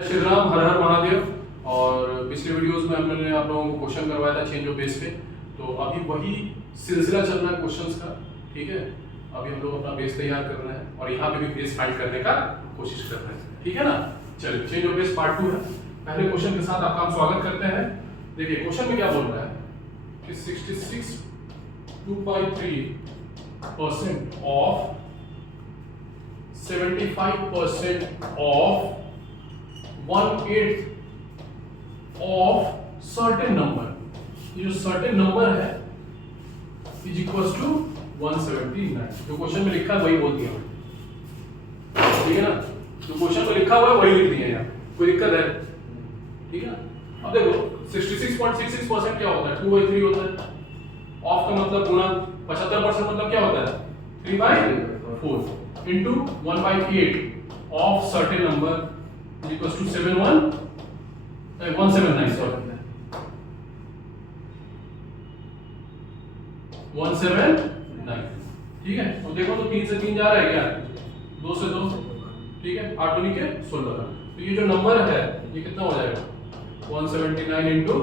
श्री राम, हर हर महादेव। और पिछले वीडियोस में हमने आप लोगों को क्वेश्चन करवाया था चेंज ऑफ बेस पे। तो अभी वही सिलसिला चल रहा है क्वेश्चंस का। ठीक है, अभी हम लोग अपना बेस तैयार कर रहे हैं और यहाँ पे भी बेस फाइंड करने का कोशिश कर रहे हैं। ठीक है ना। चलिए, चेंज ऑफ बेस पार्ट 2 है। पहले क्वेश्चन के साथ आपका हम स्वागत करते हैं। देखिए क्वेश्चन में क्या बोल रहा है कि 66.253% of 75% of 1/8 of certain number, ये जो सर्टेन नंबर है इज इक्वल्स टू 179। जो क्वेश्चन में लिखा है वही बोल दिया। ठीक है ना, जो क्वेश्चन में लिखा हुआ है वही लिख दिया यार, कोई दिक्कत है? ठीक है ना। अब देखो 66.66% क्या होता है? 2/3 होता है। ऑफ का मतलब गुना, 75% मतलब क्या होता है? 3/4 into 1/8 of certain number is equals to 179, sorry 179। ठीक है, अब देखो तो 3 से 3 जा रहा है क्या? 2 से 2, ठीक है, 8 दूनी के 16। तो ये जो नंबर है ये कितना हो जाएगा? 179 into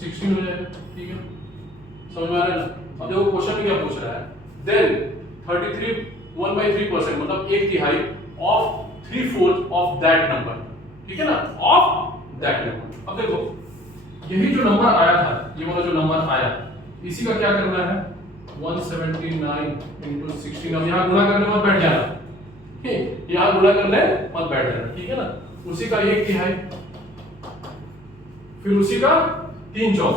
16 हो जाएगा। ठीक है, समझ में आ रहा है ना? अब देखो क्वेश्चन में क्या पूछ रहा है, देन 33 1/3% मतलब 1/3 ऑफ 3/4 ऑफ दैट नंबर। ठीक है ना, ऑफ दैट नंबर। अब देखो यही जो नंबर आया था, ये वाला जो नंबर आया, इसी का क्या करना है? 179 into 16। अब यहाँ गुणा करने मत बैठ जाना, यहाँ गुणा करने मत बैठ जाना। ठीक है ना, उसी का 1/3, फिर उसी का 3/4।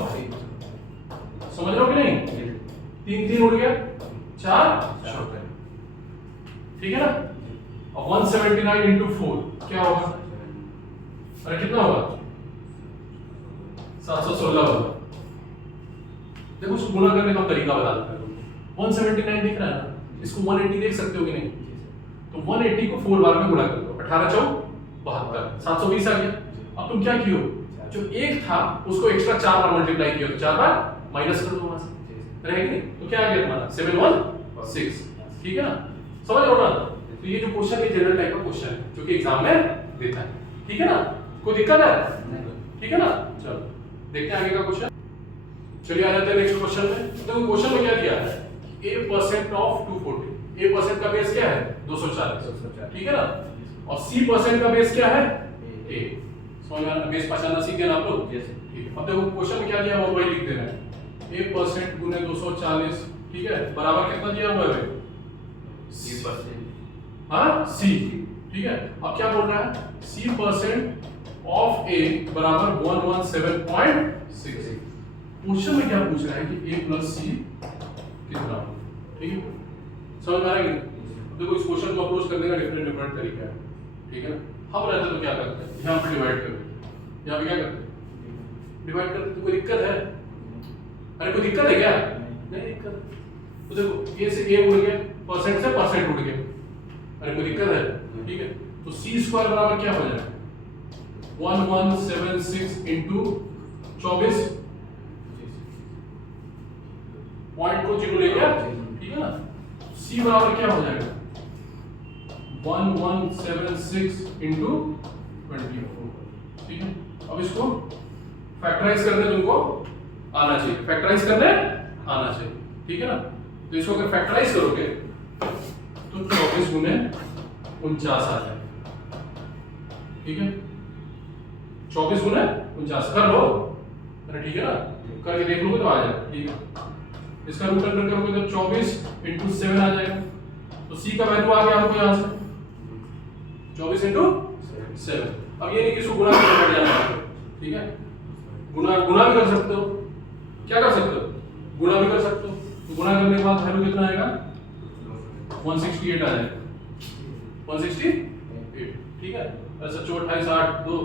समझ रहे हो कि नहीं? 3 उड़ गया, 4 चौके। ठीक है ना। अब 179 into 4 क्या होगा? अरे कितना होगा? 716 होगा। देखो उसको गुणा करने का तरीका बता देता हूं। 179 दिख रहा है ना, इसको 180 देख सकते हो कि नहीं? तो 180 को 4 बार में गुणा कर दो, 18 4 72, 720 आ गया। अब तुम क्या कियो, जो एक था उसको एक्स्ट्रा 4 बार मल्टीप्लाई किया, तो 4 बार माइनस कर दो वहां से, रहेगा नहीं? तो क्या आ गया तुम्हारा? 716। ठीक है ना, समझ रहे हो ना? तो ये जो क्वेश्चन है जनरल टाइप का क्वेश्चन है जो कि एग्जाम में देता है। ठीक है ना, कोई दिक्कत है? ठीक है ना। चलो देखते हैं आगे का क्वेश्चन। चलिए आ जाते हैं नेक्स्ट क्वेश्चन में। देखो क्वेश्चन में क्या दिया है, a% ऑफ 240। a% का बेस क्या है? 240। ठीक है ना, और c% का बेस क्या है? a। समझ में आ रहा है? बेस पहचानना सीख गए ना आप लोग? ठीक है। अब देखो क्वेश्चन में क्या दिया है वो वही लिख देना है। a% गुने 240, ठीक है, बराबर कितना दिया हुआ है? c%। हाँ, c। ठीक है, अब क्या बोल रहा है? c% ऑफ a बराबर 117.6। क्वेश्चन में क्या पूछ रहा है कि a प्लस c कितना? ठीक है, समझ में आ रहा है? देखो इस क्वेश्चन को अप्रोच करने का डिफरेंट तरीका है। ठीक है, हम रहते तो क्या करते हैं, यहाँ पे डिवाइड कर देते, यहाँ पे क्या करते हैं? डिवाइड करते। तो कोई दिक्कत है? अरे कोई दिक्कत है क्या? नहीं दिक्कत। तो देखो a से a उड़ गया, परसेंट से परसेंट उड़ गया, अरे कोई दिक्कत है? ठीक है, तो c² बराबर क्या हो जाएगा? 1176 into 24, पॉइंट को 0 ले गया। ठीक है ना, c बराबर क्या हो जाएगा? 1176 into 24। ठीक है, अब इसको फैक्टराइज करने तुमको आना चाहिए, फैक्टराइज करने आना चाहिए। ठीक है ना, तो इसको अगर फैक्टराइज करोगे तो 24 गुने 49 आ जाएगा। ठीक है, 24 गुने 49 कर लो। अरे ठीक है ना, करके देख लोगे तो आ जाएगा। ठीक है, इसका रूट अंडर करोगे तो 24 into 7 आ जाएगा। तो c का वैल्यू आ गया हमको यहाँ से 24 into 7। अब ये नहीं कि इसको गुणा करके बैठ जाना है। ठीक है, गुणा भी कर सकते हो। क्या कर सकते हो? गुणा भी कर सकते हो। तो गुणा करने के बाद वैल्यू कितना आएगा? 168 आ जाएगा, 168। ठीक है, ऐसा 4 28 8 2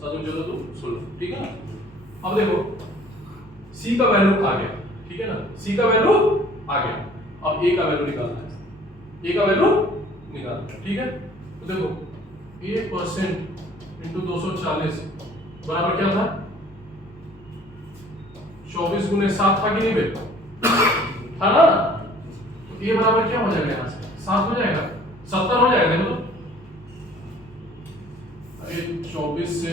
7 14 2 16। ठीक है ना, अब देखो c का वैल्यू आ गया। ठीक है ना, c का वैल्यू आ गया। अब a का वैल्यू निकालना है, a का वैल्यू निकालना है। ठीक है, तो देखो a% into 240 बराबर क्या था? 24 गुने 7 था कि नहीं बे? था ना। तो a बराबर क्या हो जाएगा? यहाँ से 7 हो जाएगा, 70 हो जाएगा। देखो तो अरे 24 से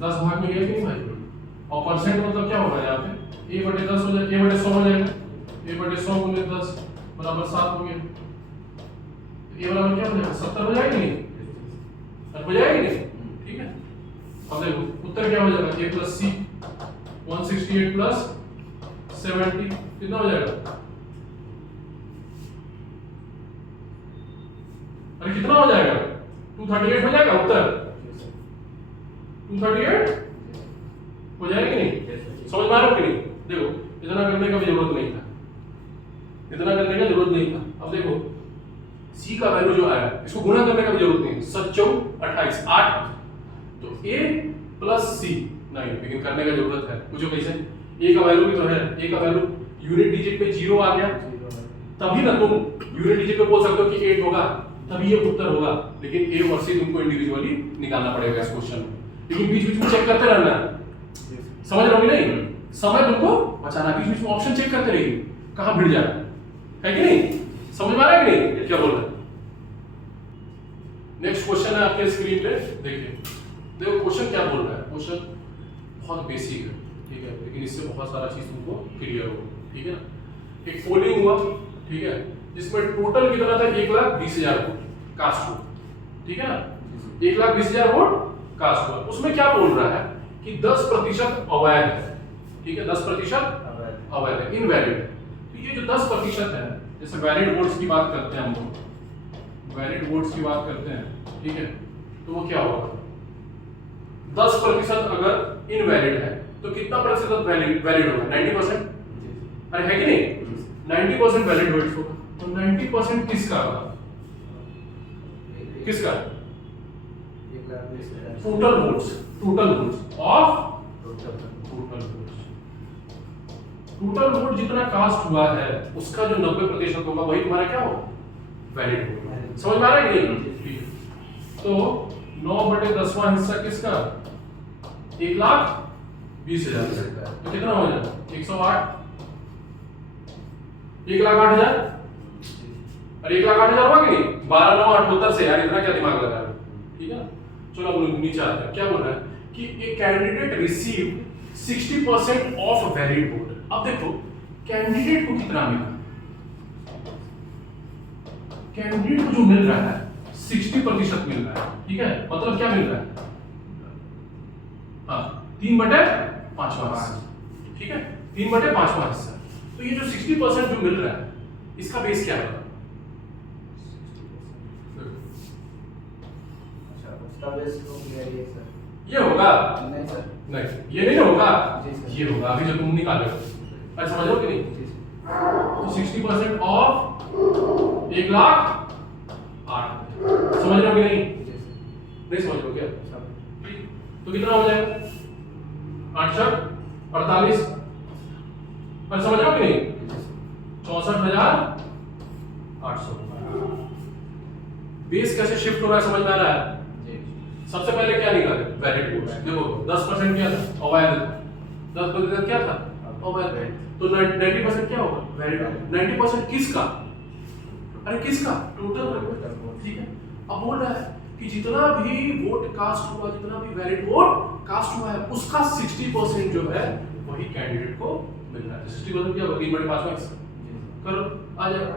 10 भाग में गया कि नहीं भाई? और परसेंट मतलब क्या होगा यहाँ पे? a/10 हो जाएगा, a/100 हो जाएगा, a/100 गुने 10 बराबर 7 हो गया। ये बराबर क्या हो जाएगा? 70 हो जाएगा नहीं? हो जाएगा नहीं? ठीक है। अब देखो उत्तर क्या हो जाएगा? a + c 168 + 70 कितना हो जाएगा? अरे कितना हो जाएगा? 238 हो जाएगा उत्तर। 238 हो जाएगा कि नहीं? समझ में आ रहा है कि नहीं? देखो इतना करने का भी जरूरत नहीं था, इतना करने का जरूरत नहीं था। अब देखो c का वैल्यू जो आया इसको गुणा करने का भी जरूरत नहीं है। 7 4 28 8, तो a + c नहीं, लेकिन करने का जरूरत है। पूछो कैसे? a का वैल्यू भी तो है, a का वैल्यू यूनिट डिजिट पे 0 आ गया, तभी ना तुम यूनिट डिजिट पे बोल सकते हो कि 8 होगा, तभी ये उत्तर होगा। लेकिन a और c तुमको इंडिविजुअली निकालना पड़ेगा इस क्वेश्चन में, लेकिन बीच बीच में चेक करते रहना। समझ रहे हो कि नहीं? समय तुमको बचाना, बीच बीच में ऑप्शन चेक करते रहिए कहां भिड़ जा रहा है कि नहीं? समझ में आ रहा है कि नहीं क्या बोल रहा है? नेक्स्ट क्वेश्चन है आपके स्क्रीन पे, देखिए। देखो क्वेश्चन क्या बोल रहा है। क्वेश्चन बहुत बेसिक है, ठीक है, लेकिन इससे बहुत सारा चीज तुमको क्लियर होगा, ठीक है ना। एक पोलिंग हुआ, ठीक है, जिसमें टोटल कितना था? 1,20,000 वोट कास्ट हुआ, ठीक है ना। 1,20,000 वोट कास्ट हुआ। उसमें क्या बोल रहा है कि 10% अवैध है, ठीक है, 10% अवैध है, इनवैलिड है। तो ये जो 10% है, जैसे वैलिड वोट्स की बात करते हैं हम लोग, वैलिड वोट्स की बात करते हैं, ठीक है, तो वो क्या होगा? 10% अगर इनवैलिड है तो कितना प्रतिशत वैलिड होगा? 90%। अरे है कि नहीं? 90% वैलिड वोट्स होगा। तो 90% किसका होगा? किसका? Total votes, total votes of total vote जितना कास्ट हुआ है उसका जो 90% होगा वही तुम्हारा क्या होगा? वैलिड होगा। समझ में आ रहा है कि नहीं? तो 9/10वां हिस्सा किसका? 1,20,000। तो कितना हो जाएगा? 108। 1,08,000। अरे 1,08,000 हुआ कि नहीं? 12 9 78 से, यार इतना क्या दिमाग लगा रहे हो? ठीक है। चलो अब नीचे आते हैं। क्या बोल रहा है कि a candidate receive 60% of valid vote. अब देखो कैंडिडेट को कितना मिला? कैंडिडेट को जो मिल रहा है 60% मिल रहा है, ठीक है, मतलब क्या मिल रहा है? हाँ, 3/5वां हिस्सा, ठीक है, 3/5वां हिस्सा। तो ये जो 60% जो मिल रहा है इसका बेस क्या है? ये होगा? नहीं सर, नहीं, ये नहीं होगा, जी सर। ये होगा अभी जो तुम निकाले हो। अरे समझ रहे हो कि नहीं? तो 60% ऑफ 1,08,000। समझ रहे हो कि नहीं? नहीं समझ रहे हो क्या? तो कितना हो जाएगा? 8 48। पर समझ रहे हो कि नहीं? 64,800। बेस कैसे शिफ्ट हो रहा है समझ में आ रहा है? सबसे पहले क्या निकाले? Valid votes. देखो 10% क्या था? अवैध था। 10% क्या था? अवैध। तो 90% क्या होगा? वैलिड। 90% किसका? अरे किसका? टोटल, ठीक है। अब बोल रहा है कि जितना भी वोट कास्ट हुआ, जितना भी वैलिड वोट कास्ट हुआ है उसका 60% जो है वही कैंडिडेट को मिल रहा है। 60% क्या होगा? 3/5वां हिस्सा करो, आ जाएगा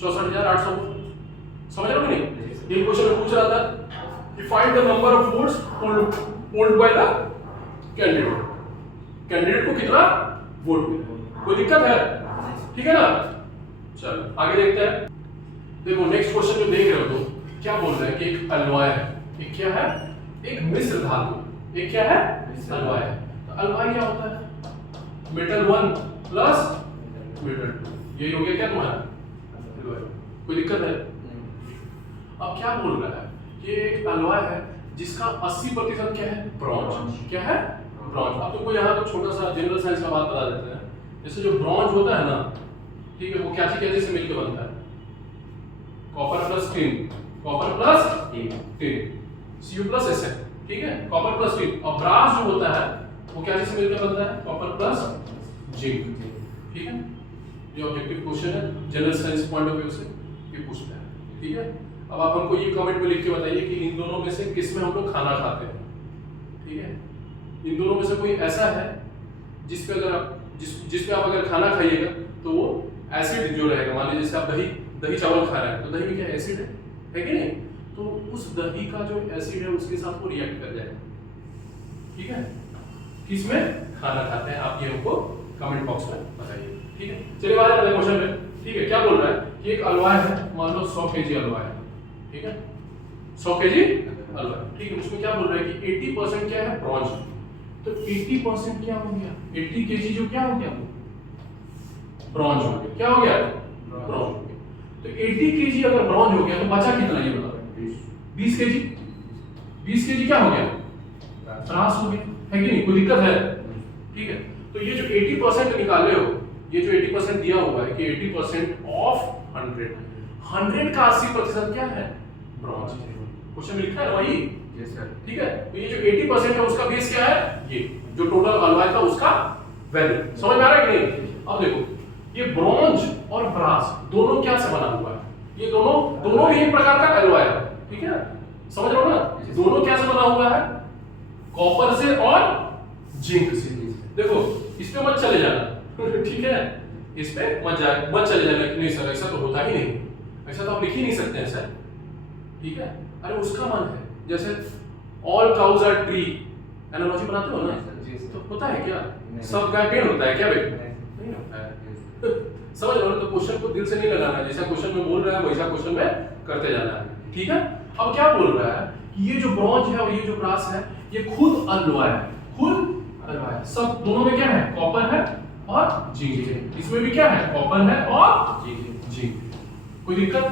64,800। समझ रहे हो कि नहीं? ये क्वेश्चन पूछ रहा था कि find the number of votes polled by the candidate. Candidate को कितना वोट मिला? कोई दिक्कत है? ठीक है ना? चलो आगे देखते हैं। देखो नेक्स्ट क्वेश्चन जो देख रहे हो तो क्या बोल रहे हैं कि एक अलॉय है, एक क्या है? एक मिश्र धातु। एक क्या है? अलॉय है। तो अलॉय क्या होता है? Metal 1 plus metal 2। ये हो गया क्या तुम्हारा अलॉय? कोई दिक्कत है? अब क्या बोल रहा है कि एक अलॉय है जिसका 80% क्या है? ब्रॉन्ज। क्या है? ब्रॉन्ज। अब तुमको यहाँ तो छोटा सा जनरल साइंस का बात बता देते हैं। जैसे जो ब्रॉन्ज होता है ना, ठीक है, वो क्या चीज से मिलकर बनता है? Copper plus tin, copper plus tin, Cu plus Sn, ठीक है, कॉपर प्लस टिन। और ब्रास जो होता है वो क्या चीज से मिलकर बनता है? कॉपर प्लस जिंक, ठीक है। ये ऑब्जेक्टिव क्वेश्चन है general science point of view से ये पूछता है, ठीक है। अब आप हमको ये कमेंट में लिख के बताइए कि इन दोनों में से किस में हम लोग खाना खाते हैं, ठीक है। इन दोनों में से कोई ऐसा है जिस पे अगर आप जिस पे आप अगर खाना खाइएगा तो वो एसिड जो रहेगा, मान लीजिए जैसे आप दही चावल खा रहे हैं तो दही में क्या एसिड है कि नहीं, तो उस दही का जो एसिड है उसके साथ वो रिएक्ट कर जाएगा, ठीक है। किसमें खाना खाते हैं आप ये हमको कमेंट बॉक्स में बताइए, ठीक है। चलिए बात करते हैं क्वेश्चन में, ठीक है। क्या बोल रहा है कि एक अलवाय है, मान लो 100 केजी अलवाय है, ठीक है, 100 केजी अलवाय, ठीक है। उसमें क्या बोल रहा है कि 80% क्या है, ब्रॉन्ज। तो 80% क्या हो गया, 80 केजी जो क्या हो गया, ब्रॉन्ज हो गया। क्या हो गया, ब्रॉन्ज हो गया। तो 80 केजी अगर ब्रॉन्ज हो गया तो बचा कितना, ये बताओ। 20 केजी, 20 केजी क्या हो गया, ब्रास हो गया, है कि नहीं, कोई दिक्कत है, ठीक है। तो ये जो 80% निकाले हो, ये जो 80% दिया हुआ है कि 80% ऑफ 100 का 80% क्या है, ब्रॉन्ज। क्वेश्चन में लिखा है वही, यस सर, ठीक है। तो ये जो 80% है उसका बेस क्या है, ये जो टोटल अलवाय था उसका वैल्यू, समझ में आ रहा है कि नहीं। अब देखो ये ब्रॉन्ज और ब्रास दोनों क्या से बना हुआ है, ये दोनों भी एक प्रकार का अलवाय है, ठीक है, समझ रहे हो ना। दोनों क्या से बना हुआ है, कॉपर से और जिंक से। देखो इस पे मत चले जाना ठीक है, इस पे मत चले जाना कि नहीं सर ऐसा तो होता ही नहीं, ऐसा तो आप लिख ही नहीं सकते हैं सर, ठीक है। अरे उसका मन है, जैसे all cows are tree analogy बनाते हो ना, तो होता है क्या, सब गाय पेड़ होता है क्या भाई, नहीं होता है समझ रहे हो। तो क्वेश्चन को दिल से नहीं लगाना, जैसा क्वेश्चन में बोल रहा है वैसा क्वेश्चन में करते जाना है, ठीक है। अब क्या बोल रहा है कि ये जो ब्रॉन्ज है और ये जो ब्रास है ये खुद अलवाय है, खुद अलवाय है। सब दोनों में क्या है, कॉपर है और जिंक है, इसमें भी क्या है, कॉपर है और जिंक। कोई दिक्कत।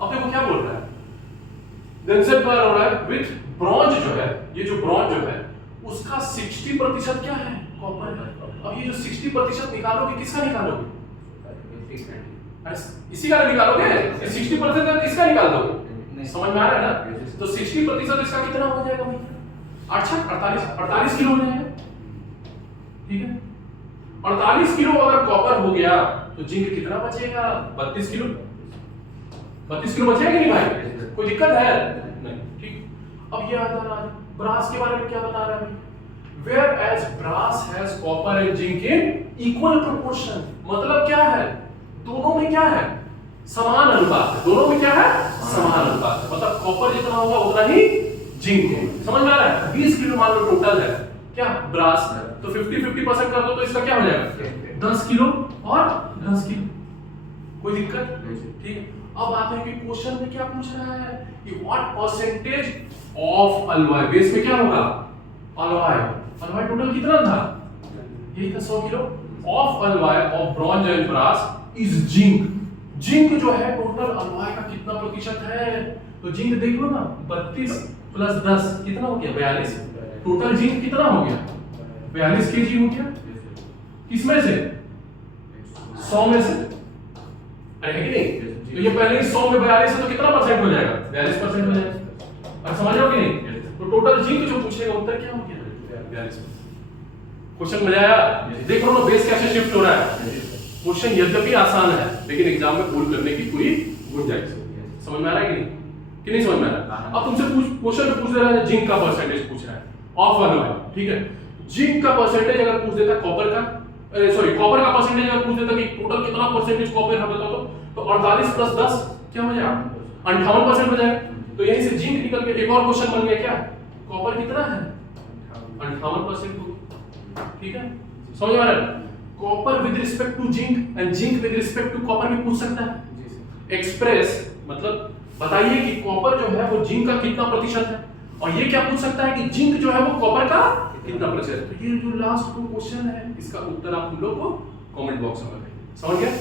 अब देखो क्या बोल रहा है, देन से क्या हो रहा है, विथ ब्रॉन्ज जो है, ये जो ब्रॉन्ज जो है उसका 60% क्या है, कॉपर है। अब ये जो 60% निकालोगे किसका निकालोगे, इसी का निकालोगे, 60% इसका निकाल दोगे, समझ में आ रहा है ना। तो 60% इसका कितना हो जाएगा भाई, 48 किलो हो जाएगा, ठीक है। 48 किलो अगर कॉपर हो गया तो जिंक कितना बचेगा, 32 किलो, 32 किलो बचेगा कि नहीं भाई, कोई दिक्कत है नहीं, ठीक। अब ये आता है ब्रास के बारे में क्या बता रहा है भाई, whereas brass has copper and zinc in equal proportion, मतलब क्या है, दोनों में क्या है, समान अनुपात है, दोनों में क्या है, समान अनुपात है, मतलब कॉपर जितना होगा उतना ही जिंक है, समझ में आ रहा है। 20 किलो मान लो टोटल है क्या, ब्रास है, तो 50-50% कर दो तो इसका क्या हो जाएगा, 10 किलो और 10 किलो, कोई दिक्कत, ठीक है। अब आते हैं कि क्वेश्चन में क्या पूछ रहा है कि व्हाट परसेंटेज ऑफ अलवाय, बेस में क्या होगा, अलवाय टोटल कितना था, यही था 100 kilo, of alloy of bronze and brass is zinc. Zinc जो है टोटल अलवाय का कितना प्रतिशत है, तो जिंक देख लो ना, 32 + 10 कितना हो गया, 42। टोटल जिंक कितना हो गया, 42 केजी हो गया, किसमें से, 100 में से, अरे है कि नहीं। तो ये पहले ही 100 में 42 है तो कितना परसेंट हो जाएगा, 42% हो जाएगा, अब समझ रहे हो कि नहीं। तो टोटल जिंक जो पूछेगा उत्तर क्या हो गया, 42। क्वेश्चन में आया, देख लो ना बेस कैसे शिफ्ट हो रहा है। क्वेश्चन यद्यपि आसान है लेकिन एग्जाम में भूल करने की पूरी गुंजाइश है, समझ में आ रहा है कि नहीं समझ में आ रहा है। अब तुमसे क्वेश्चन में पूछ रहा है जिंक का परसेंटेज पूछ रहा है ऑफ अलवाय, ठीक है। जिंक का परसेंटेज अगर पूछ देता कॉपर का, सॉरी कॉपर का परसेंटेज अगर पूछ देता कि टोटल कितना परसेंटेज कॉपर है बताओ, तो 48 + 10 क्या हो जाएगा, 58% हो जाएगा। तो यहीं से जिंक निकल के एक और क्वेश्चन बन गया, क्या कॉपर कितना है, 58% हो, ठीक है, समझ में आ रहा है। Copper with respect to zinc and zinc with respect to copper भी पूछ सकता है। एक्सप्रेस मतलब बताइए कि कॉपर जो है वो जिंक का कितना प्रतिशत है, और ये क्या पूछ सकता है कि जिंक जो है वो कॉपर का कितना प्रतिशत। तो ये जो लास्ट को क्वेश्चन है इसका उत्तर आप हम लोग को कमेंट बॉक्स में बताइए, समझ गए,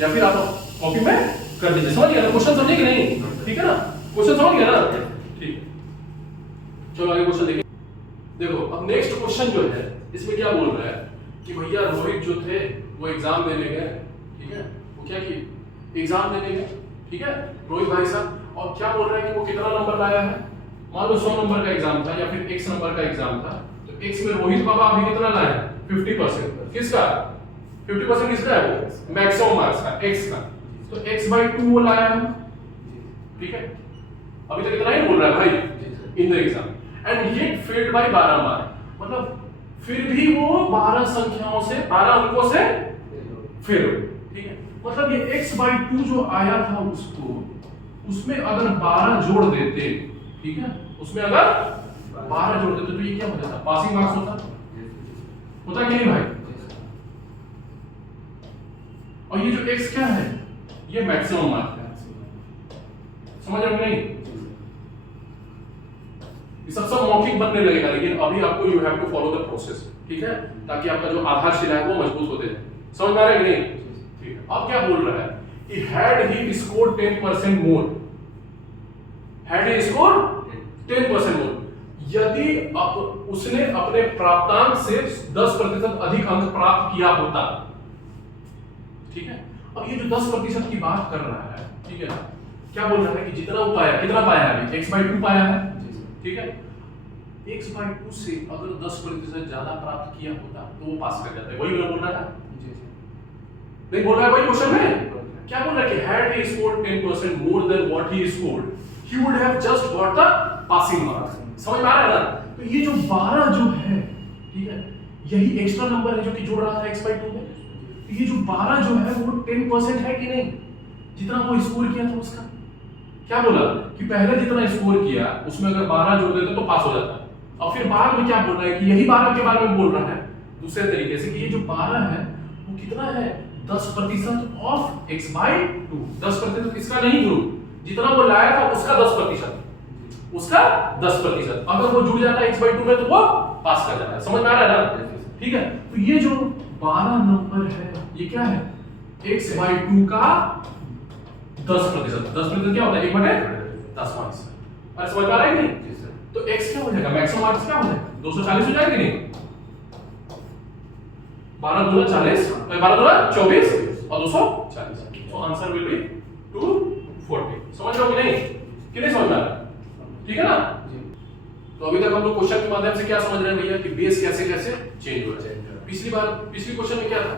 या फिर आप कॉपी में कर दीजिए, समझ गया, क्वेश्चन समझे कि नहीं, ठीक है ना, क्वेश्चन समझ गया ना, ठीक। चलो आगे क्वेश्चन देखिए। देखो अब नेक्स्ट क्वेश्चन जो है इसमें क्या बोल रहा है कि भैया रोहित जो थे वो एग्जाम देने गए, ठीक है, वो क्या की एग्जाम देने गए, ठीक है, रोहित भाई साहब, और क्या बोल रहा है कि वो कितना नंबर लाया है, मान लो 100 नंबर का एग्जाम था या फिर x नंबर का एग्जाम था, तो x में रोहित बाबा अभी कितना लाए हैं, 50%, किसका 50% किसका है, वो मैक्सिमम मार्क्स का x का, तो x/2 वो लाया है, ठीक है, अभी तक इतना ही बोल रहा है भाई इन द एग्जाम। एंड ये फेल्ड बाय 12 मार्क, मतलब फिर भी वो 12 संख्याओं से 12 अंकों से फेल हो, ठीक है। मतलब ये x/2 जो आया था उसको, उसमें अगर 12 जोड़ देते, ठीक है, उसमें अगर 12 जोड़ देते तो ये क्या हो जाता, पासिंग मार्क्स होता कि नहीं भाई। और ये जो x क्या है, ये मैक्सिमम मार्क है, समझ रहे हो नहीं। ये सब मौखिक बनने लगेगा, लेकिन अभी आपको you have to follow the process, ठीक है, ताकि आपका जो आधारशिला है वो मजबूत होते जाए। समझ में आ रहा है कि नहीं? ठीक है। अब क्या बोल रहा है कि had he scored 10% more, had he scored 10% मोर, यदि उसने अपने प्राप्तांक से 10% अधिक अंक प्राप्त किया होता, ठीक है। अब ये जो 10% की बात कर रहा है, ठीक है, क्या बोल रहा है कि जितना वो पाया, कितना पाया है अभी, x/2 पाया है, ठीक है, x/2 से अगर 10% ज्यादा प्राप्त किया होता तो वो पास कर जाता है। वही मैं बोल रहा था, नहीं बोल रहा है वही क्वेश्चन में क्या बोल रहा है कि had he scored 10% more then what he scored, he would have just got the passing marks. समझ में आ रहा है ना? तो ये जो 12 जो है, ठीक है, यही एक्स्ट्रा नंबर है जो कि जोड़ रहा था x/2 में। तो ये जो 12 जो है वो 10% है कि नहीं, जितना वो स्कोर किया था उसका। क्या बोला कि पहले जितना स्कोर किया उसमें अगर 12 जोड़ देते तो पास हो जाता। और फिर बाद में क्या बोल रहा है कि यही 12 के बारे में बोल रहा है दूसरे तरीके से कि ये जो 12 है वो कितना है, 10% ऑफ x/2। 10% इसका नहीं ग्रुप, जितना वो लाया था उसका 10%, उसका 10%। अगर वो जुड़ जाता है x/2 में तो वो पास कर जाता है। समझ में आ रहा है ना? ठीक है। तो ये जो 12 नंबर है ये क्या है, x/2 का 10%। 10% क्या होता है, 1/10 मार्क्स। अरे समझ में आ रहा है कि नहीं? तो x क्या हो जाएगा, मैक्सिमम मार्क्स क्या हो जाएगा, 240 हो जाएगा कि नहीं। 12 दूना 40, 12 दूना 24 और 240, तो आंसर विल बी 240। समझ रहे हो कि नहीं, कि नहीं समझ में आ रहा है? ठीक है ना? तो अभी तक हम लोग क्वेश्चन के माध्यम से क्या समझ रहे हैं भैया कि बेस कैसे कैसे चेंज हो जाए। पिछली क्वेश्चन में क्या था,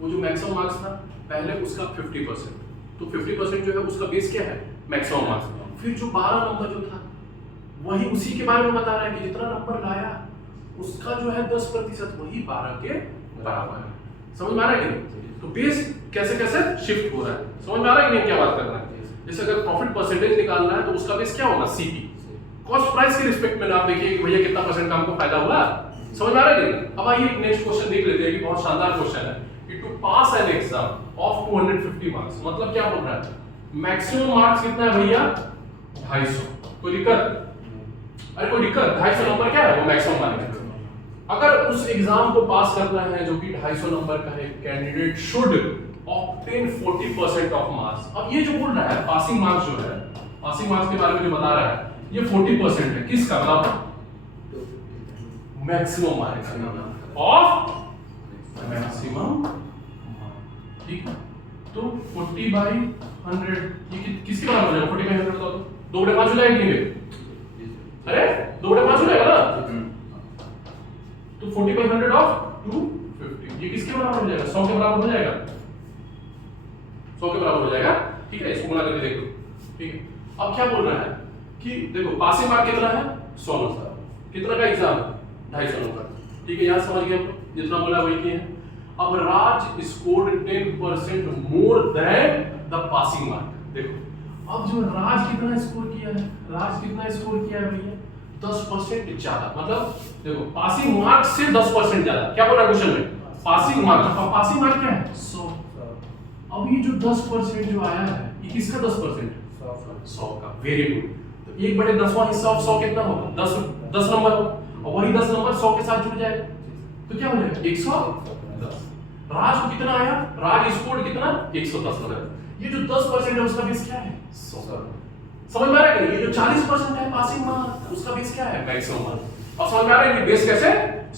वो जो मैक्सिमम मार्क्स था पहले उसका 50%, तो 50% जो है उसका बेस क्या है, मैक्सिमम मार्क्स। फिर जो 12 नंबर जो था वही उसी के बारे में बता रहा है कि जितना नंबर लाया उसका जो है 10% वही 12 के बराबर है। समझ में आ रहा है कि नहीं? तो बेस कैसे कैसे शिफ्ट हो रहा है। समझ में आ रहा है कि नहीं क्या बात कर रहा है? जैसे अगर प्रॉफिट परसेंटेज निकालना है तो उसका बेस क्या होगा, सीपी, कॉस्ट प्राइस के रिस्पेक्ट में आप देखिए कि भैया कितना परसेंट का हमको फायदा हुआ। समझ में आ रहा है कि नहीं? अब आइए नेक्स्ट क्वेश्चन देख लेते हैं कि बहुत शानदार क्वेश्चन है कि to pass an exam of 250 marks, मतलब क्या बोल रहा है, मैक्सिमम मार्क्स कितना है भैया, 250। कोई दिक्कत? अरे कोई दिक्कत, 250 नंबर क्या है, वो मैक्सिमम मार्क्स है। अगर उस एग्जाम को पास करना है जो कि 250 नंबर का है, candidate should obtain 40% of marks. अब ये जो बोल रहा है पासिंग मार्क्स जो है, पासिंग मार्क्स के बारे में जो बता रहा है ये 40% है, किसका बताओ, मैक्सिमम मार्क्स ऑफ मैक्सिमम, ठीक है। तो 40/100 ये किसके बराबर हो जाएगा, 40/100 बताओ तो 2/5 हो जाएगा कि नहीं, अरे 2/5 हो जाएगा ना, तो 40/100 ऑफ 250 ये किसके बराबर हो जाएगा, 100 के बराबर हो जाएगा, 100 के बराबर हो जाएगा, ठीक है। इसको गुणा करके देखो, ठीक है। अब क्या बोल रहा है कि देखो पासिंग मार्क कितना है, 100 नंबर, कितना का एग्जाम, 250 नंबर, ठीक है। यहां समझ गए हम, जितना बोला वही किए हैं। अब Raj scored 10% more than the passing mark. देखो अब जो राज कितना स्कोर किया है, राज कितना स्कोर किया है भैया, 10% ज्यादा, मतलब देखो पासिंग मार्क से 10% ज्यादा। क्या बोल रहा है क्वेश्चन में, पासिंग मार्क, पासिंग मार्क क्या है, 100। अब ये जो 10% जो आया है ये किसका 10%, 100 का। Very good. तो 1/10वां हिस्सा ऑफ 100 कितना होगा, 10 नंबर हो, और वही 10 नंबर 100 के साथ जुड़ जाए तो क्या हो जाएगा, 110। राज को कितना आया, राज स्कोर्ड कितना, 110 नंबर। ये जो 10% है उसका बेस क्या है, 100। समझ में आ रहा है कि ये जो 40% है पासिंग मार्क उसका बेस क्या है, मैक्सिमम मार्क। अब समझ में आ रहा है कि बेस कैसे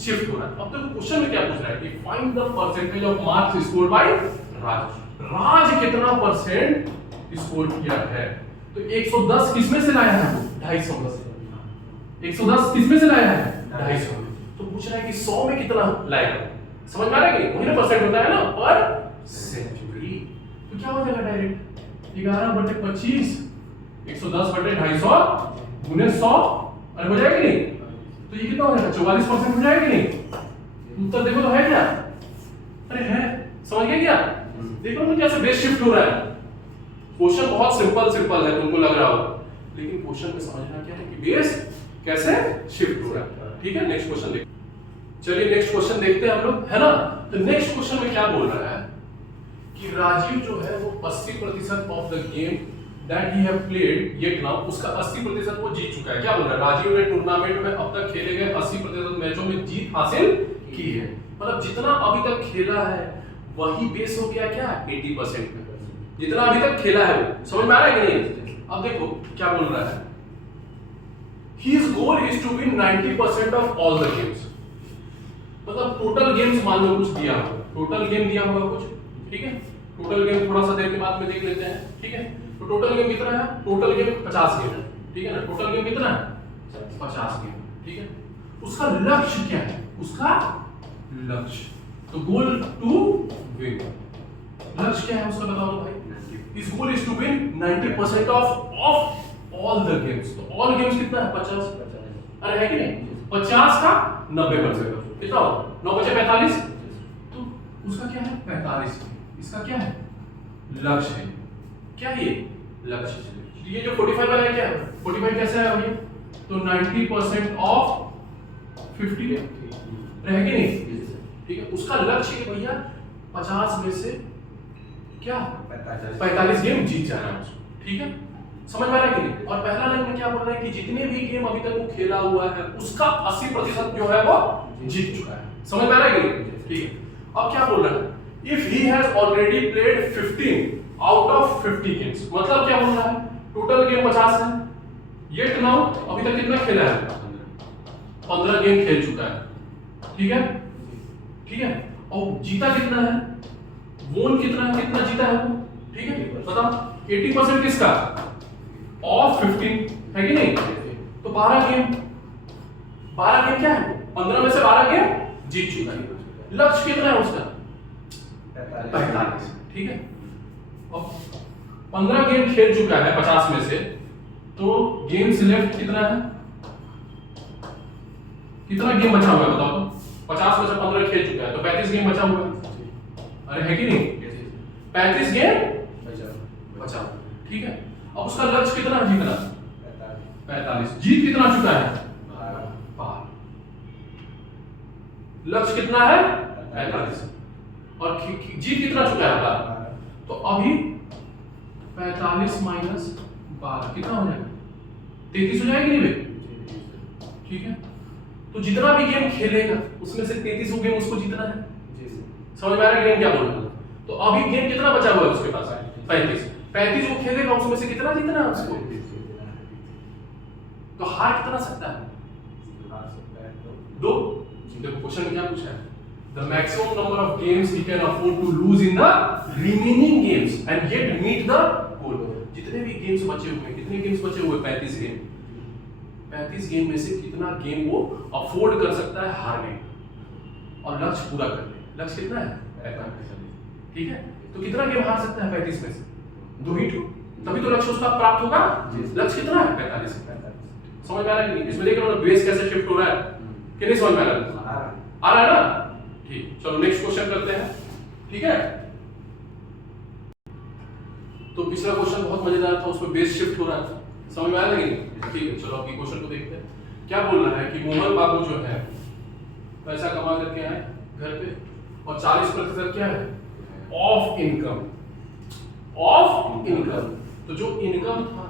शिफ्ट हो रहा है। अब देखो क्वेश्चन में क्या पूछ रहा है कि find the percentage of marks scored by Raj. Raj कितना परसेंट स्कोर किया है, तो 110 किसमें से लाया है वो, 250 में से। 110 किसमें से लाया है, 250 में। तो पूछ रहा है कि 100 में कितना लाएगा। समझ में आ रहा है कि वही ना परसेंट होता है ना, पर सेंचुरी। तो क्या हो जाएगा डायरेक्ट 11/25 110 बटे 250 गुने 100, अरे हो जाएगा नहीं? तो ये कितना हो जाएगा? 44% हो जाएगा नहीं? उत्तर देखो तो है क्या? अरे है, समझ गए क्या? देखो ना कैसे बेस शिफ्ट हो रहा है। क्वेश्चन बहुत सिंपल है, तुमको लग रहा होगा, लेकिन क्वेश्चन में समझना क्या है कि बेस कैसे शिफ्ट हो रहा है। ठीक है, नेक्स्ट क्वेश्चन देखते हैं। चलिए नेक्स्ट क्वेश्चन देखते हैं हम लोग, है ना? तो नेक्स्ट क्वेश्चन में क्या बोल रहा है कि राजीव जो है वो 80% of the game that he have played yet now, उसका 80% वो जीत चुका है। क्या बोल रहा है? राजीव ने टूर्नामेंट में अब तक खेले गए 80% मैचों में जीत हासिल की है। मतलब जितना अभी तक खेला है वही बेस हो गया क्या? 80% में जितना अभी तक खेला है वो। समझ में आ रहा है कि नहीं? अब देखो क्या बोल रहा है, his goal is to win 90% of all the games। मतलब टोटल गेम्स मान लो कुछ दिया होगा, टोटल गेम दिया होगा कुछ, ठीक है? टोटल गेम थोड़ा सा देर के बाद में देख लेते हैं, ठीक है? तो टोटल गेम कितना है? टोटल गेम 50 गेम है, ठीक है ना? टोटल गेम कितना है? 50 गेम, ठीक है? उसका लक्ष्य क्या है? उसका लक्ष्य, तो गोल टू विन, लक्ष्य क्या है उसका बताओ तो भाई। His goal is to win 90% of all the games। तो all games कितना है? 50। अरे है कि नहीं? 50 का 90% कितना हो? 9 बचे 45, तो उसका क्या है? 45। इसका क्या है? लक्ष्य है। क्या ये लक्ष्य? ये जो 45 वाला है क्या है? 45 कैसे है भैया? तो 90% ऑफ 50 है कि नहीं? ठीक है, उसका लक्ष्य है भैया 50 में से क्या? 45 गेम जीत जाना है उसको, ठीक है? समझ में आ रहा है कि नहीं? और पहला लाइन में क्या बोल रहा है कि जितने भी गेम अभी तक वो खेला हुआ है उसका 80% जो है वो जीत चुका है। समझ में आ रहा है कि नहीं? ठीक है, अब क्या बोल रहा है? If he has already played 15 out of 50 games, मतलब क्या बोल रहा है? टोटल गेम 50 है, येट नाउ अभी तक कितना खेला है? 15 गेम खेल चुका है, ठीक है? ठीक है, और जीता कितना है? वोन कितना जीता है वो, ठीक है? बताओ 80% किसका? ऑफ 15 है कि नहीं? तो 12 गेम क्या है? 15 में से 12 गेम जीत चुका है। लक्ष्य कितना है उसका? 45, ठीक है? अब 15 गेम खेल चुका है 50 में से, तो गेम्स लेफ्ट कितना है? कितना गेम बचा हुआ है बताओ तो? 50 में से 15 खेल चुका है, तो 35 गेम बचा हुआ है। अरे है कि नहीं? 35 गेम बचा, ठीक है? अब उसका लक्ष्य कितना जीतना? 45। जीत कितना चुका है? 12। लक्ष्य कितना है? 45। और जीत कितना चुका है? 12। तो अभी 45 माइनस 12 कितना हो जाएगा? 33 हो जाएगी नहीं भाई? ठीक है, तो जितना भी गेम खेलेगा उसमें से 33 गेम उसको जीतना है। समझ में आ रहा है गेम क्या बोल रहा है? तो अभी गेम कितना बचा हुआ है उसके पास? 35 वो खेलेगा उसमें से कितना जीतना है उसको? तो हार कितना सकता है? 2। देखो क्वेश्चन में क्या पूछा है? The maximum number of games he can afford to lose in the remaining games and yet meet the goal। जितने भी गेम्स बचे हुए हैं, कितने गेम्स बचे हुए? 35 गेम। 35 गेम में से कितना गेम वो अफोर्ड कर सकता है हारने और लक्ष्य पूरा करने? लक्ष्य कितना है? 45, ठीक है? तो कितना गेम हार सकता है 35 में से? 2 ही, तभी तो लक्ष्य उसका प्राप्त होगा। लक्ष्य कितना है? 45। समझ में आ रहा है कि नहीं? इसमें देख लो बेस कैसे शिफ्ट हो रहा है कि नहीं? समझ में आ रहा है ना? ठीक, चलो नेक्स्ट क्वेश्चन करते हैं, ठीक है? तो पिछला क्वेश्चन बहुत मजेदार था, उसमें बेस शिफ्ट हो रहा था। समझ में आया कि नहीं? ठीक है, चलो अभी क्वेश्चन को देखते हैं। क्या बोल रहा है कि मोहन बाबू जो है पैसा कमा करके आए घर पे और 40% क्या है? Of income. तो जो इनकम था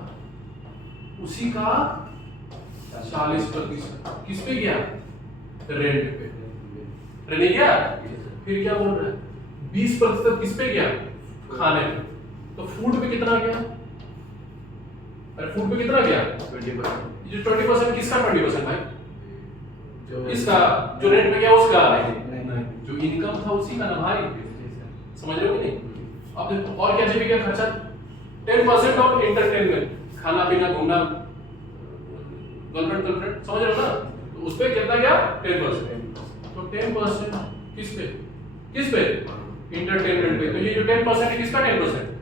उसी का 40% किस पे गया? रेंट पे। रेंट गया। फिर क्या बोल रहा है? 20% किस पे गया? खाने पे। तो फूड पे कितना गया? अरे फूड पे कितना गया? 20%। जो 20% किसका 20% भाई? जो इसका, जो रेंट पे गया उसका नहीं, जो इनकम था उसी का ना भाई। समझ रहे हो कि नहीं? अब देखो और क्या जीविका खर्चा? 10% ऑफ एंटरटेनमेंट, खाना पीना घूमना, गर्लफ्रेंड, समझ रहे हो ना? तो उस पे कितना गया? 10%। तो 10% किस पे? एंटरटेनमेंट पे। तो ये जो 10% है किसका 10%?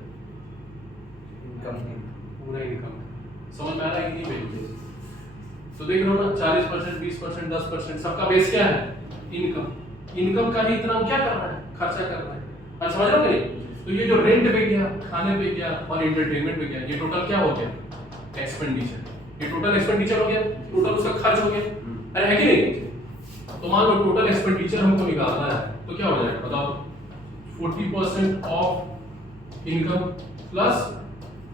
पूरा इनकम। समझ में आ रहा है कि नहीं भाई? तो देख रहे हो ना 40%, 20%, 10% सबका बेस क्या है? इनकम। इनकम का ही इतना क्या कर रहा है? खर्चा कर रहा है। और समझ रहे हो कि नहीं? तो ये जो रेंट पे गया, खाने पे गया और एंटरटेनमेंट पे गया, ये टोटल क्या हो गया? एक्सपेंडिचर। ये टोटल एक्सपेंडिचर हो गया, टोटल उसका खर्च हो गया। अरे है कि नहीं? तो मान लो टोटल एक्सपेंडिचर हमको निकालना है, तो क्या हो जाएगा बताओ? 40% of income plus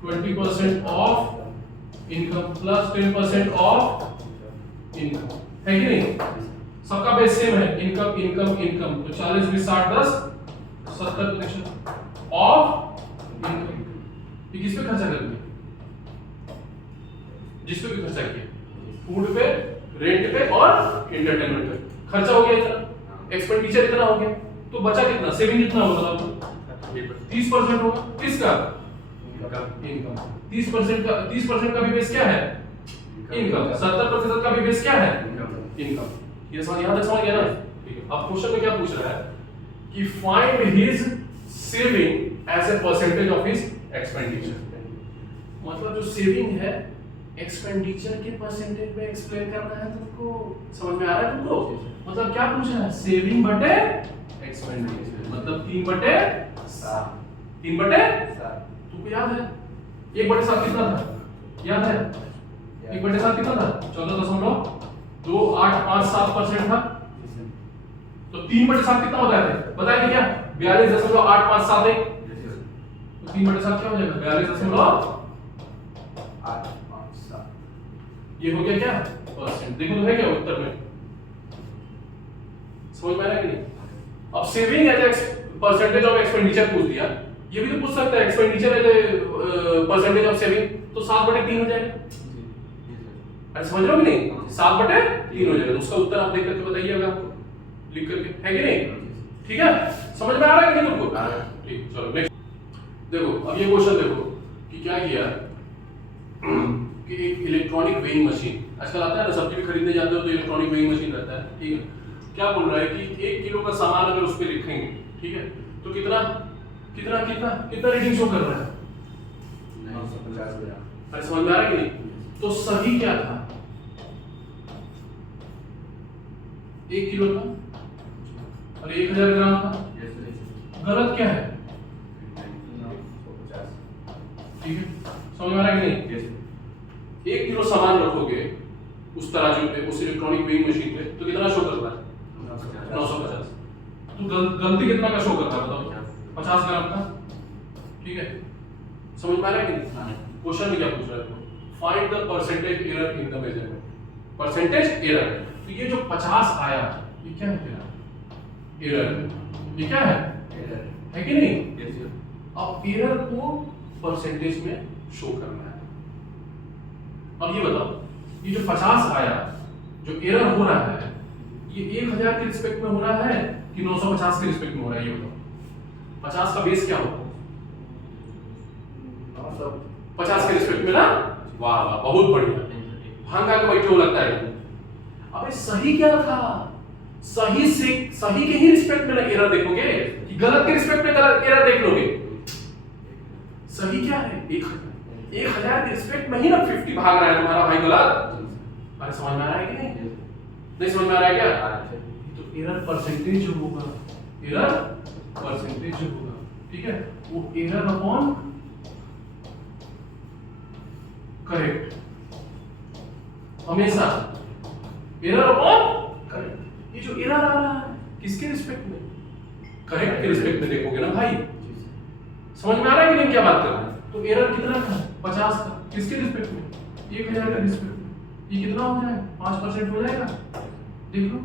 20% of income plus 10% of income, है कि नहीं? सबका बेस सेम है, इनकम इनकम इनकम। तो 40 20 60 10 70% ऑफ इनकम। ये किस पे खर्चा कर दिया? जिस पे भी खर्चा किया, फूड पे, रेंट पे और एंटरटेनमेंट पे खर्चा हो गया इतना, एक्सपेंडिचर इतना हो गया, तो बचा कितना? सेविंग कितना होगा? 30% होगा। किसका? इनकम। 30% का भी बेस क्या है? इनकम। 70% का भी बेस क्या है? इनकम। ये समझ, यहां तक समझ गया ना? ठीक है। अब क्वेश्चन में क्या पूछ रहा है कि find his saving as a percentage of his expenditure. मतलब जो सेविंग है एक्सपेंडिचर के परसेंटेज में एक्सप्लेन करना है तुमको। समझ में आ रहा है तुमको? मतलब क्या पूछ रहा है? सेविंग बटे एक्सपेंडिचर, मतलब 3/7। 3/7 तुमको याद है? 1/7 कितना था? याद है? 1/7 कितना था? 14.2857% था। तो 3/7 कितना होता है? बताया क्या? 42.857। तो 3/7 क्या हो जाएगा? 42.857। ये हो गया क्या? परसेंट। देखो तो है क्या उत्तर में? समझ में आ रहा है कि नहीं? अब saving as percentage of expenditure पूछ दिया, ये भी तो पूछ सकता है expenditure as percentage of saving, तो 7/3 हो जाएगा। अरे समझ रहे हो कि नहीं? 7/3 हो जाएगा। तो उसका उत्तर आप देख करके बताइएगा हमको लिख करके, है कि नहीं? ठीक है, समझ में आ रहा है कि नहीं तुमको? ठीक, चलो नेक्स्ट देखो। अब ये क्वेश्चन देखो कि क्या किया कि एक इलेक्ट्रॉनिक वेइंग मशीन आजकल आता है ना, सब्जी भी खरीदने जाते हो तो इलेक्ट्रॉनिक वेइंग मशीन रहता है, ठीक है? क्या बोल रहा है कि 1 किलो का सामान अगर उस पे लिखेंगे, ठीक है, तो कितना कितना कितना कितना रीडिंग शो कर रहा है? 950 ग्राम। अरे समझ में आ रहा है कि नहीं? तो सही क्या था? 1 किलो था और 1000 ग्राम था। गलत क्या है? 950। ठीक है, समझ में आ रहा है कि नहीं? 1 किलो सामान रखोगे उस तराजू पे, उस इलेक्ट्रॉनिक वेइंग मशीन पे, तो कितना शो कर रहा है? 950। तो गलती कितना का शो कर रहा है बताओ? 50 ग्राम का। ठीक है, समझ में आ रहा है कि नहीं? क्वेश्चन में क्या पूछ रहा है? Find the percentage error in the measurement. Percentage error, तो ये जो 50 आया ये क्या है तेरा? एरर। ये क्या है? एरर है कि नहीं? अब एरर को परसेंटेज में शो करना है। अब ये बताओ, ये जो 50 आया, जो एरर हो रहा है, ये 1000 के रिस्पेक्ट में हो रहा है कि 950 के रिस्पेक्ट में हो रहा है? ये बताओ। 50 का बेस क्या होगा? 50 के रिस्पेक्ट में ना? वाह वाह, बहुत बढ़िया, भांगा के बैठे हो लगता है। अबे सही क्या था? सही से सही के ही रिस्पेक्ट में एरर देखोगे कि गलत के रिस्पेक्ट में गलत एरर देख लोगे? सही क्या है? 1000 के रिस्पेक्ट में ही ना 50 भाग रहा है तुम्हारा भाई गलत। अरे समझ में आ रहा है कि नहीं? नहीं समझ में आ रहा है क्या? तो एरर परसेंटेज जो होगा, एरर परसेंटेज जो होगा, ठीक है, वो एरर अपॉन करेक्ट, हमेशा एरर अपॉन करेक्ट। ये जो एरर आ रहा है किसके रिस्पेक्ट में? करेक्ट के रिस्पेक्ट में देखोगे ना भाई। समझ में आ रहा है कि नहीं क्या बात कर रहे हैं? तो एरर कितना था? 50 का। किसके रिस्पेक्ट में? 1000 के रिस्पेक्ट में। ये कितना हो जाएगा? 5% हो जाएगा। देख लो,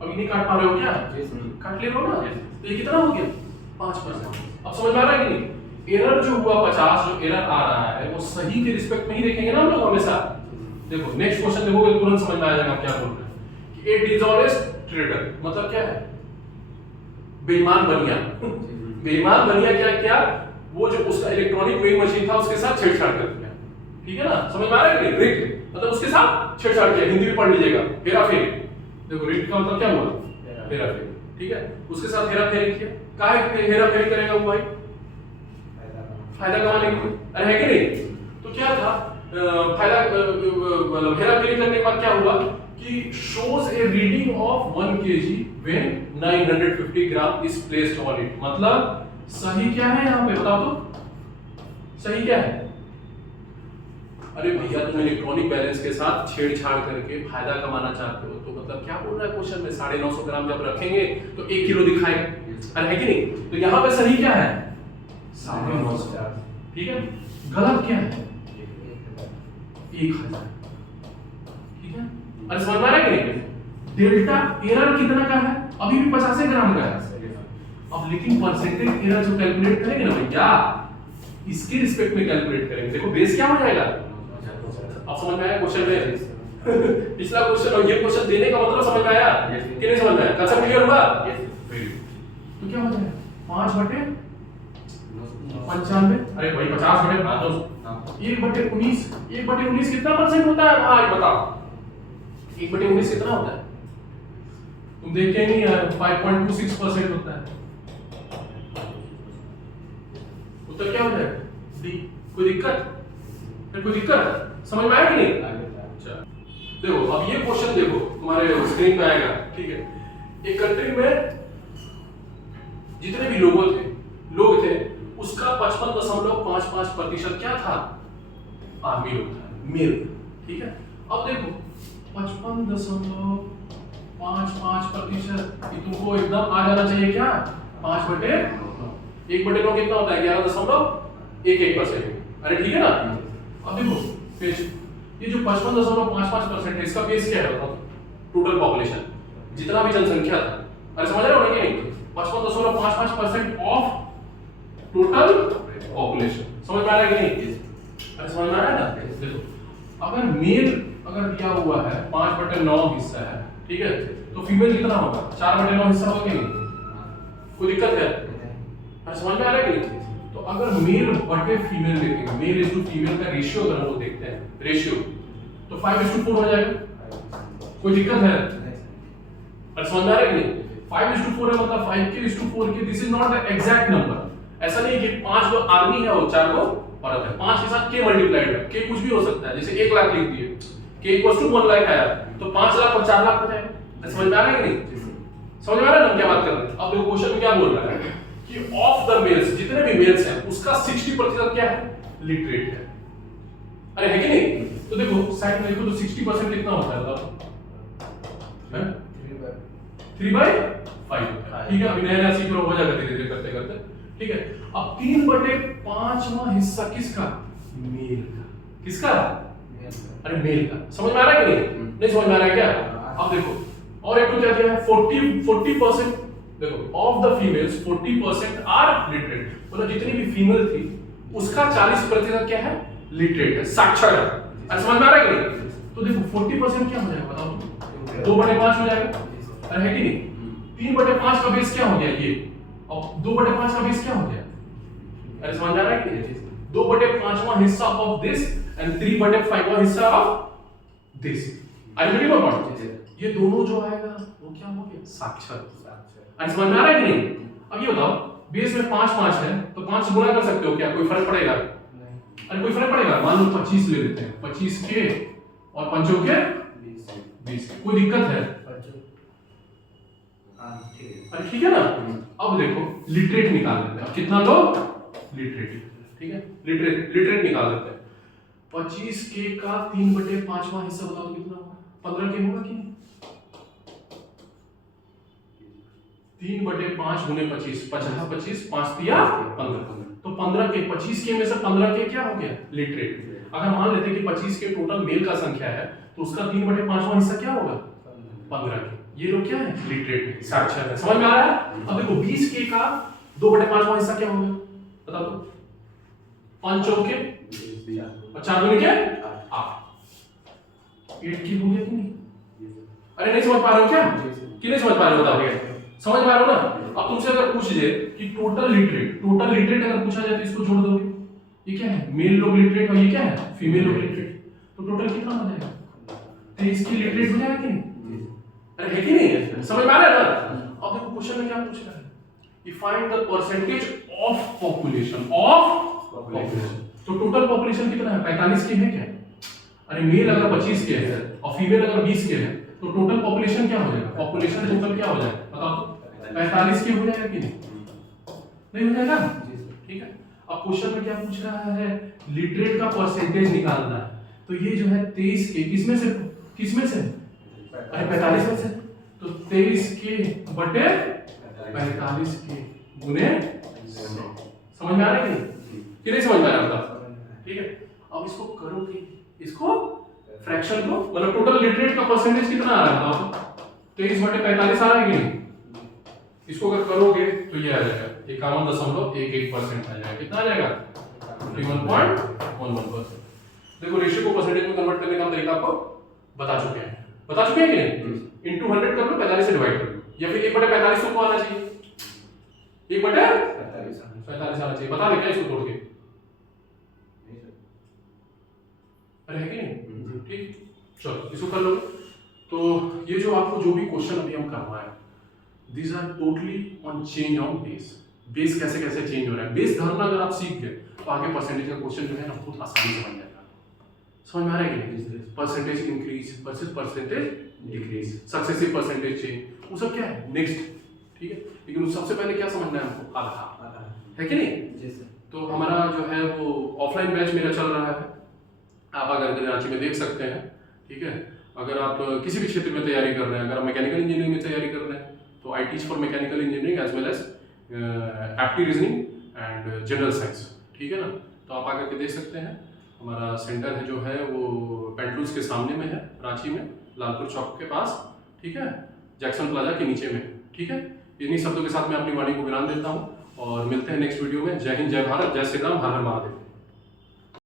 अब नहीं काट पा रहे हो क्या? काट ले लो ना। तो ये कितना हो गया? 5%। अब समझ में आ रहा है कि नहीं? एरर जो हुआ 50, जो एरर आ रहा है वो सही के रिस्पेक्ट में ही देखेंगे ना हम लोग हमेशा। देखो नेक्स्ट क्वेश्चन देखोगे तुरंत समझ में आ जाएगा क्या बोल रहे हैं कि ए डिसऑनेस्ट ट्रेडर मतलब क्या है? बेईमान बनिया। बेईमान बनिया क्या किया? वो जो उसका इलेक्ट्रॉनिक वेइंग मशीन था उसके साथ छेड़छाड़ कर दिया। ठीक है ना? समझ में आ रहा है कि नहीं? रिग मतलब उसके साथ छेड़छाड़ किया। हिंदी में पढ़ लीजिएगा, हेराफेरी। देखो रिग का मतलब क्या हुआ? हेराफेरी। ठीक है, उसके साथ हेराफेरी किया। काहे हेराफेरी करेगा वो भाई? फायदा कमाने के लिए। अरे है कि नहीं? तो क्या था फायदा मतलब हेराफेरी करने के बाद क्या हुआ कि shows a reading of 1 kg when 950 gram is placed on it। मतलब सही क्या है यहाँ पे बताओ तो, सही क्या है? अरे भैया तुम इलेक्ट्रॉनिक बैलेंस के साथ छेड़छाड़ करके फायदा कमाना चाहते हो, तो मतलब क्या बोल रहा है क्वेश्चन में 950 ग्राम जब रखेंगे तो 1 किलो दिखाएगा, अरे है कि नहीं? तो यहाँ पे सही क्या है? 950। ठीक है, गलत क्या है? 1000। ठीक है, अरे समझ में आ रहा है कि नहीं? डेल्टा एरर कितना का है? अभी भी 50 ग्राम का है। अब लेकिन परसेंटेज एरर जो कैलकुलेट करेंगे ना भैया, इसके रिस्पेक्ट में कैलकुलेट करेंगे। देखो बेस क्या हो जाएगा? अब समझ में आया क्वेश्चन में? पिछला क्वेश्चन और ये क्वेश्चन देने का मतलब समझ में आया कि नहीं समझ में आया? कंसेप्ट क्लियर हुआ? तो क्या हो जाएगा? 5/95। अरे भाई 50/5 1/19। 1/19 कितना परसेंट होता है भाई बताओ? 1/19 कितना होता है? तुम देख के नहीं यार, 5.26% होता है। उत्तर क्या हो जाएगा? डी। कोई दिक्कत? फिर कोई दिक्कत समझ में आया कि नहीं? अच्छा देखो, अब ये क्वेश्चन देखो तुम्हारे स्क्रीन पे आएगा। ठीक है, एक कंट्री में जितने भी लोग थे उसका 55.55% क्या था? आर्मी लोग था, मेल। ठीक है, अब देखो 55.55% ये तुमको एकदम आ जाना चाहिए क्या? 5/1/9 कितना होता है? 11.11%। अरे ठीक है ना? अब देखो पेज, ये जो 55.55% है इसका बेस क्या है बताओ? टोटल पॉपुलेशन, जितना भी जनसंख्या था। अरे समझ रहे हो ना कि नहीं? 55.55% ऑफ टोटल पॉपुलेशन। समझ में आ रहा है कि नहीं? अरे समझ में आ रहा है ना? देखो अगर मेल अगर दिया हुआ है 5/9 हिस्सा है, ठीक है, तो फीमेल कितना होगा? 4/9 हिस्सा होगा कि नहीं? कोई दिक्कत है? अरे समझ में आ रहा है कि नहीं? तो अगर मेल बटे फीमेल देखेंगे, मेल इज टू फीमेल का रेशियो अगर हम लोग देखते हैं रेशियो, तो 5:4 हो जाएगा। कोई दिक्कत है? अरे समझ में आ रहा है कि नहीं? 5:4 है मतलब 5:4 के this is not the exact number. ऐसा नहीं कि 5 लोग आर्मी है और 4 लोग औरत है। 5 के साथ k मल्टीप्लाइड है, k कुछ भी हो सकता है। जैसे 1 लाख लिख दिए, k 1 लाख आया तो 5 लाख और 4 लाख हो जाएगा। समझ में आ रहा है कि नहीं? समझ में आ रहा है ना क्या बात कर रहे हैं? अब देखो क्वेश्चन में क्या बोल रहा है कि ऑफ द मेल्स, जितने भी मेल्स हैं उसका 60% क्या है? लिटरेट है। अरे है कि नहीं? तो देखो साइड में देखो तो 60% कितना होता है बताओ? 3/5 होता है। ठीक है, अभी नया सीख रहे हो, जाएगा धीरे धीरे करते करते। ठीक है, अब 3/5वां हिस्सा किसका? मेल का। किसका? अरे मेल का। समझ में आ रहा है कि नहीं? नहीं समझ में आ रहा है क्या? अब देखो और एक तो क्या दिया है? 40% देखो of the females 40% are literate, मतलब जितनी भी फीमेल थी उसका 40% क्या है? लिटरेट है, साक्षर है। अरे समझ में आ रहा है कि नहीं? तो देखो 40% क्या हो जाएगा बताओ? 2/5 हो जाएगा। अरे है कि नहीं? 3/5 का बेस क्या हो गया ये, और 2/5 का बेस क्या हो गया? अरे समझ में आ रहा है कि नहीं? 2/5वां हिस्सा ऑफ दिस एंड 3/5वां हिस्सा of this. I am remember what ये दोनों जो आएगा वो क्या हो गया? साक्षर। अरे समझ में आ रहा है कि नहीं? अब ये बताओ बेस में 5 है तो 5 से गुणा कर सकते हो क्या? कोई फर्क पड़ेगा? अरे कोई फर्क पड़ेगा? मान लो 25 ले लेते हैं, 25 के और 5 के 20। कोई दिक्कत है? अरे ठीक है ना? अब देखो लिटरेट निकाल लेते हैं। अब कितना लोग लिटरेट? ठीक है, लिटरेट निकाल लेते हैं। 25 के का 3/5वां हिस्सा बताओ कितना होगा? 15 के होगा कि नहीं? 3/5 गुने 25, 50 5 तिया 15। तो 15 के 25 के में से 15 के क्या हो गया? लिटरेट। अगर मान लेते कि 25 के टोटल मेल का संख्या है तो उसका 3/5वां हिस्सा क्या होगा? 15 के। ये लोग क्या है? लिटरेट, साक्षर है। समझ में आ रहा है? अब देखो 20 के का 2/5वां हिस्सा क्या होगा बता दो? 5 चौके और 4 दूनी के 8। 8 की हो गया कि नहीं? अरे नहीं समझ पा रहे हो क्या? कि नहीं समझ पा रहे हो? बताओ समझ पा रहे हो ना? अब तुमसे अगर पूछ ले कि टोटल लिटरेट अगर पूछा जाए तो इसको जोड़ दोगे। ये क्या है? मेल लोग लिटरेट और ये क्या है? फीमेल लोग लिटरेट। तो टोटल कितना हो जाएगा? 23 की लिटरेट हो जाएगा कि नहीं? अरे है कि नहीं? समझ में आ रहा है ना? अब देखो क्वेश्चन में क्या पूछ रहा है? कि find the percentage of population तो टोटल पॉपुलेशन कितना है? 45 के है क्या? अरे मेल अगर 25 के है और फीमेल अगर 20 के है तो टोटल पॉपुलेशन क्या हो जाएगा? पॉपुलेशन टोटल क्या हो जाएगा बताओ तो? 45 के हो जाएगा कि नहीं? नहीं हो जाएगा? ठीक है। अब क्वेश्चन में क्या पूछ रहा है? लिटरेट का परसेंटेज निकालना है। तो ये जो है 23 के किसमें से अरे 45 में से, तो 23 के बटे 45 के गुने 100। समझ में आ रहा है कि नहीं समझ में आ रहा है? ठीक है। अब इसको करोगे, इसको फ्रैक्शन को मतलब टोटल लिटरेट का परसेंटेज कितना आ रहा है बताओ? 23 बटे 45 आ रहा है कि नहीं? इसको अगर करोगे तो ये आ जाएगा 51.11% आ जाएगा। कितना आ जाएगा? 51.11%। देखो रेशियो को परसेंटेज में कन्वर्ट करने का तरीका आपको बता चुके हैं कि नहीं? इनटू 100 कर लो, 45 से डिवाइड कर लो, या फिर 1/45 को आना चाहिए, 1/45 आना चाहिए। बता दे क्या इसको तोड़ के? अरे है कि नहीं? ठीक, चलो इसको कर लो। तो ये जो आपको जो भी क्वेश्चन अभी हम करवाए, these are totally on change on base। Base कैसे कैसे चेंज हो रहा है, बेस धरना अगर आप सीख गए तो आगे परसेंटेज का क्वेश्चन जो है ना बहुत आसानी से बन जाएगा। समझ में आ रहा है कि नहीं? Percentage increase versus percentage decrease, successive percentage change, वो सब क्या है नेक्स्ट। ठीक है, लेकिन उस सबसे पहले क्या समझना है हमको? आधा है कि नहीं? तो हमारा जो है वो ऑफलाइन बैच मेरा चल रहा है, आप अगर रांची में देख सकते हैं। ठीक है, अगर आप किसी भी क्षेत्र में तैयारी कर रहे हैं, अगर आप मैकेनिकल इंजीनियरिंग में तैयारी कर रहे हैं तो I teach for mechanical engineering as well as apti reasoning and general science. ठीक है ना, तो आप आकर के देख सकते हैं। हमारा सेंटर है जो है वो पेंटलूस के सामने में है, रांची में लालपुर चौक के पास। ठीक है, जैक्सन प्लाजा के नीचे में। ठीक है, इन्हीं शब्दों के साथ मैं अपनी वाणी को विराम देता हूँ और मिलते हैं नेक्स्ट वीडियो में। जय हिंद, जय भारत, जय श्री राम, हर हर महादेव।